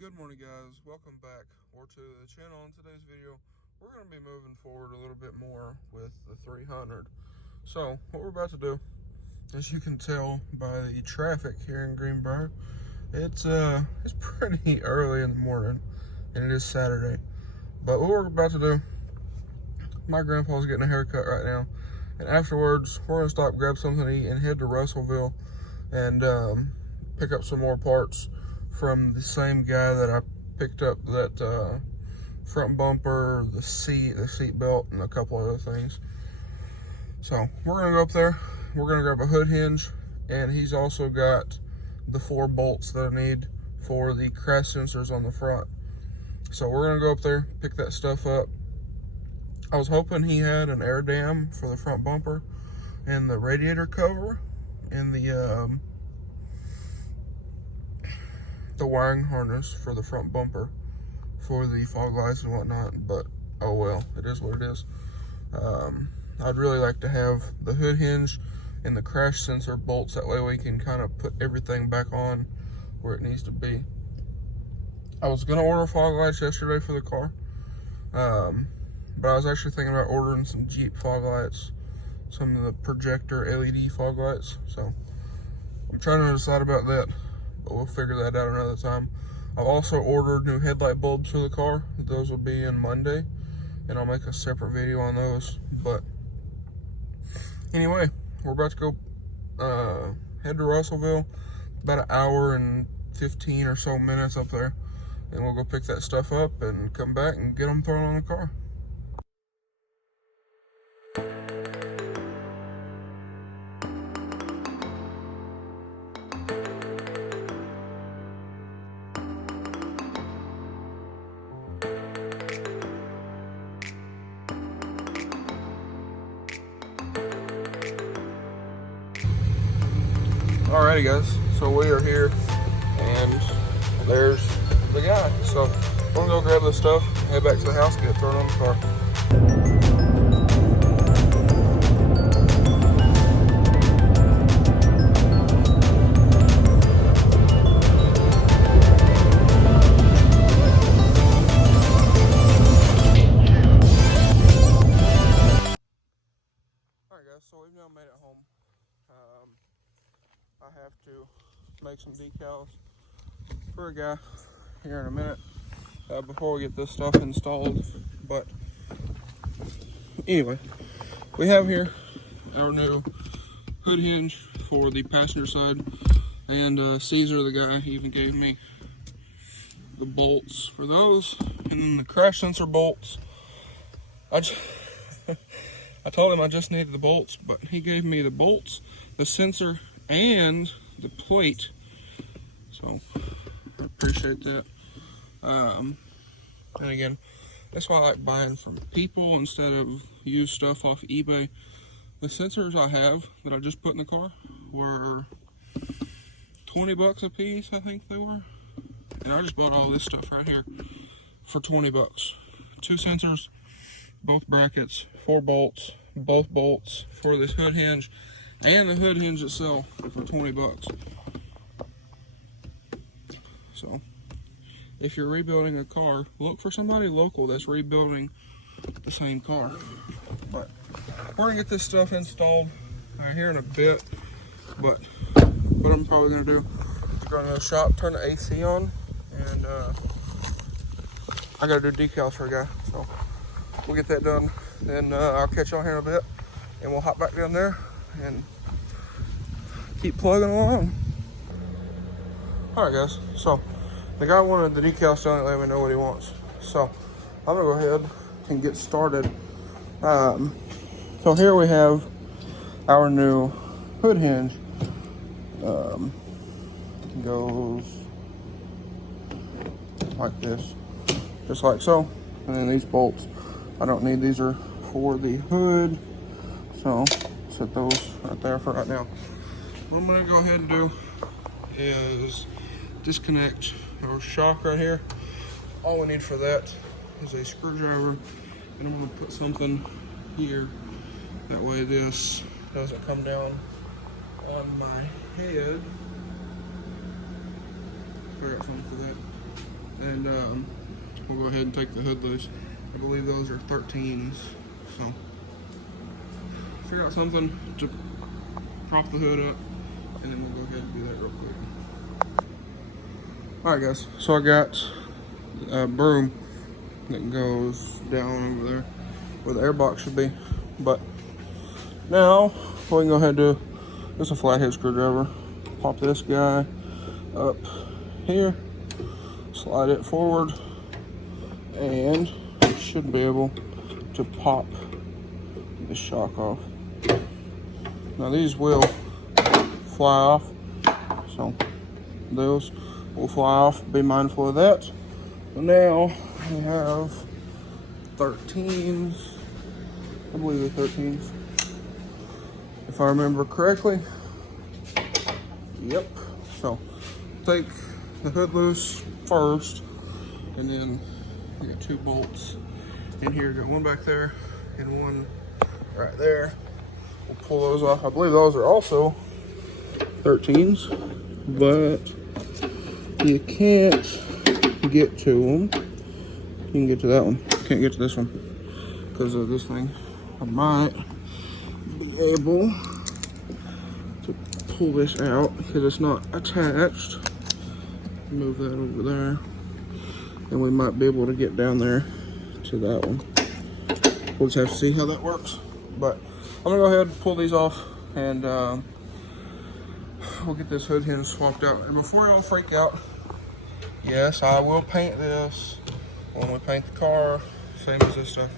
Good morning, guys. Welcome back to the channel. In today's video, we're going to be moving forward a little bit more with the 300. So what we're about to do, as you can tell by the traffic here in Greenbrier, it's pretty early in the morning, and it is Saturday. But what we're about to do, my grandpa's getting a haircut right now, and afterwards we're going to stop, grab something to eat, and head to Russellville and pick up some more parts from the same guy that I picked up that front bumper, the seat belt, and a couple other things. So we're gonna go up there. We're gonna grab a hood hinge, and he's also got the 4 bolts that I need for the crash sensors on the front. So we're gonna go up there, pick that stuff up. I was hoping he had an air dam for the front bumper and the radiator cover and the wiring harness for the front bumper for the fog lights and whatnot, but oh well, it is what it is. I'd really like to have the hood hinge and the crash sensor bolts, that way we can kind of put everything back on where it needs to be. I was gonna order fog lights yesterday for the car, but I was actually thinking about ordering some Jeep fog lights, some of the projector LED fog lights, so I'm trying to decide about that. But we'll figure that out another time. I've also ordered new headlight bulbs for the car. Those will be in Monday, and I'll make a separate video on those. But anyway, we're about to go head to Russellville, about an hour and 15 or so minutes up there, and we'll go pick that stuff up and come back and get them thrown on the car. Alrighty guys, so we are here, and there's the guy. So we're gonna go grab this stuff, head back to the house, get it thrown on the car. Alright guys, so we've now made it home. I have to make some decals for a guy here in a minute before we get this stuff installed. But anyway, we have here our new hood hinge for the passenger side, and Caesar, the guy, he even gave me the bolts for those, and then the crash sensor bolts. I told him I just needed the bolts, but he gave me the bolts, the sensor, and the plate, so I appreciate that. And again, that's why I like buying from people instead of used stuff off eBay. The sensors I have that I just put in the car were 20 bucks a piece, I think they were, and I just bought all this stuff right here for 20 bucks. 2 sensors, both brackets, 4 bolts, both bolts for this hood hinge, and the hood hinge itself for 20 bucks. So if you're rebuilding a car, look for somebody local that's rebuilding the same car. But we're gonna get this stuff installed here in a bit. But what I'm probably gonna do is go to the shop, turn the AC on, and I gotta do decals for a guy. So we'll get that done, then I'll catch y'all here in a bit, and we'll hop back down there and keep plugging along. Alright guys, so the guy wanted the decals done, let me know what he wants. So I'm gonna go ahead and get started. So here we have our new hood hinge. Goes like this, just like so. And then these bolts, I don't need, these are for the hood. So set those right there for right now. What I'm gonna go ahead and do is disconnect our shock right here. All we need for that is a screwdriver, and I'm gonna put something here. That way this doesn't come down on my head. Figure out something for that. and we'll go ahead and take the hood loose. I believe those are 13s, so figure out something to prop the hood up, and then we'll go ahead and do that real quick. Alright guys, so I got a broom that goes down over there where the air box should be, but now what we can go ahead and do is a flathead screwdriver. Pop this guy up here, slide it forward, and you should be able to pop the shock off. Now these will fly off, so those will fly off. Be mindful of that. So now we have 13s. I believe they're 13s, if I remember correctly. Yep. So take the hood loose first, and then we got 2 bolts in here. Got one back there and one right there. We'll pull those off. I believe those are also 13s, but you can't get to them. You can get to that one. Can't get to this one because of this thing. I might be able to pull this out because it's not attached. Move that over there, and we might be able to get down there to that one. We'll just have to see how that works. But I'm gonna go ahead and pull these off, and we'll get this hood hinge swapped out. And before y'all freak out, yes, I will paint this when we paint the car, same as this stuff.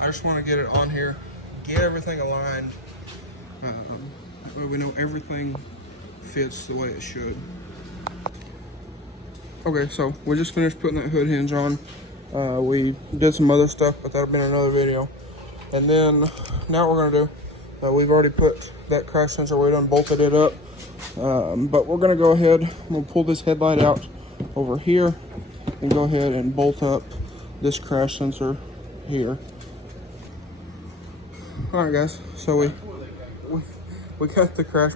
I just want to get it on here, get everything aligned, that way we know everything fits the way it should. Okay, so we just finished putting that hood hinge on. We did some other stuff, but that'll be in another video. And then now what we're gonna do, we've already put that crash sensor, we done bolted it up. But we're gonna go ahead, we'll pull this headlight out over here and go ahead and bolt up this crash sensor here. All right, guys. So we got the crash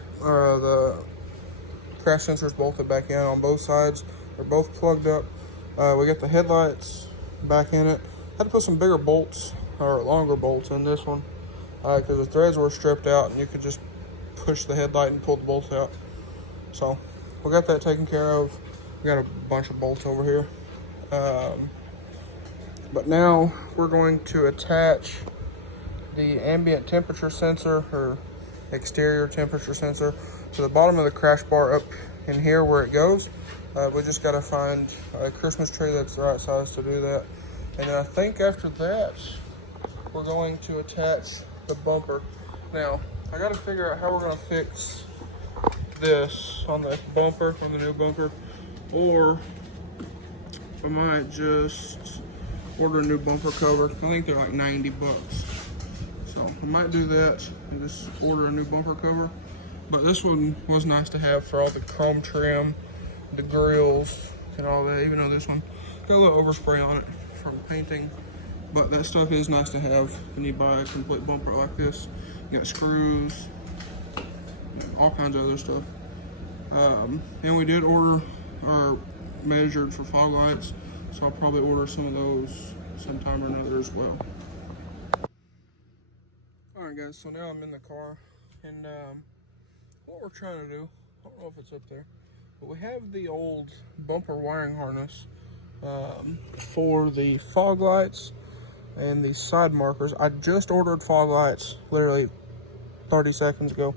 sensors bolted back in on both sides. They're both plugged up. We got the headlights back in it. Had to put some bigger bolts or longer bolts in this one because the threads were stripped out, and you could just push the headlight and pull the bolts out. So we got that taken care of. We got a bunch of bolts over here. But now we're going to attach the ambient temperature sensor or exterior temperature sensor to the bottom of the crash bar up in here where it goes. We just got to find a Christmas tree that's the right size to do that. And then I think after that, we're going to attach the bumper. Now, I got to figure out how we're going to fix this on the bumper, on the new bumper, or I might just order a new bumper cover. I think they're like 90 bucks. So I might do that and just order a new bumper cover. But this one was nice to have for all the chrome trim, the grills, and all that, even though this one got a little overspray on it from painting. But that stuff is nice to have when you buy a complete bumper like this. You got screws, all kinds of other stuff. And we did order or measured for fog lights, so I'll probably order some of those sometime or another as well. Alright guys, so now I'm in the car, and what we're trying to do, I don't know if it's up there, but we have the old bumper wiring harness for the fog lights and the side markers. I just ordered fog lights literally 30 seconds ago,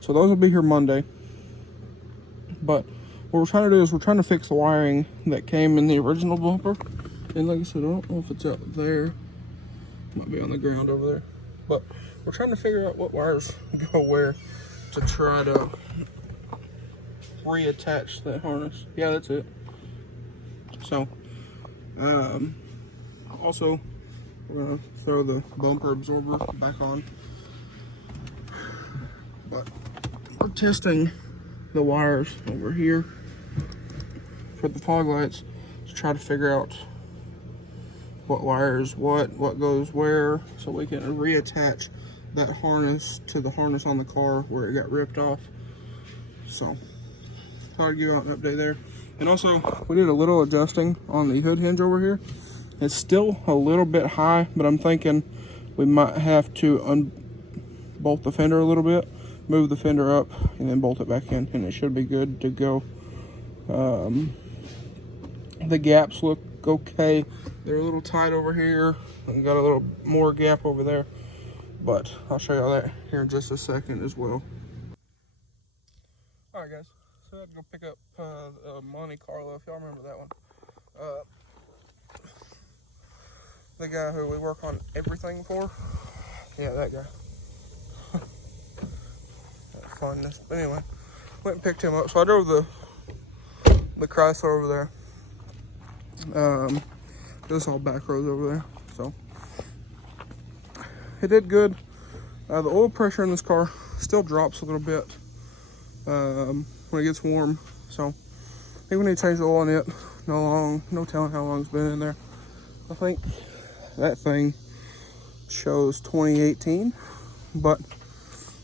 so those will be here Monday. But what we're trying to do is we're trying to fix the wiring that came in the original bumper. And like I said, I don't know if it's out there. Might be on the ground over there. But we're trying to figure out what wires go where to try to reattach that harness. Yeah, that's it. So, also, we're gonna throw the bumper absorber back on. But we're testing the wires over here for the fog lights to try to figure out what wires what goes where, so we can reattach that harness to the harness on the car where it got ripped off. So thought I'd give you an update there. And also, we did a little adjusting on the hood hinge over here. It's still a little bit high, but I'm thinking we might have to unbolt the fender a little bit, move the fender up, and then bolt it back in, and it should be good to go. The gaps look okay. They're a little tight over here. We got a little more gap over there, but I'll show y'all that here in just a second as well. All right, guys. So I had to go pick up Monte Carlo, if y'all remember that one. The guy who we work on everything for. Yeah, that guy. That's fun. But anyway, went and picked him up. So I drove the Chrysler over there. This all back roads over there. So it did good. The oil pressure in this car still drops a little bit when it gets warm. So I think we need to change the oil in it. No telling how long it's been in there. I think that thing shows 2018, but I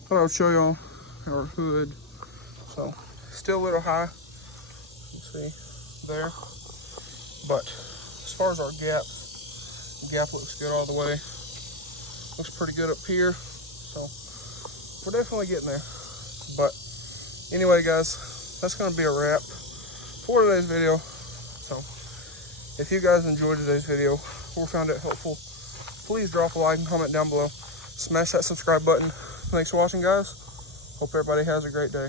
thought I would show y'all our hood. So still a little high, you can see there, but as far as our gaps, the gap looks good all the way. Looks pretty good up here, so we're definitely getting there. But anyway, guys, that's going to be a wrap for today's video. So if you guys enjoyed today's video or found it helpful, please drop a like and comment down below. Smash that subscribe button. Thanks for watching, guys. Hope everybody has a great day.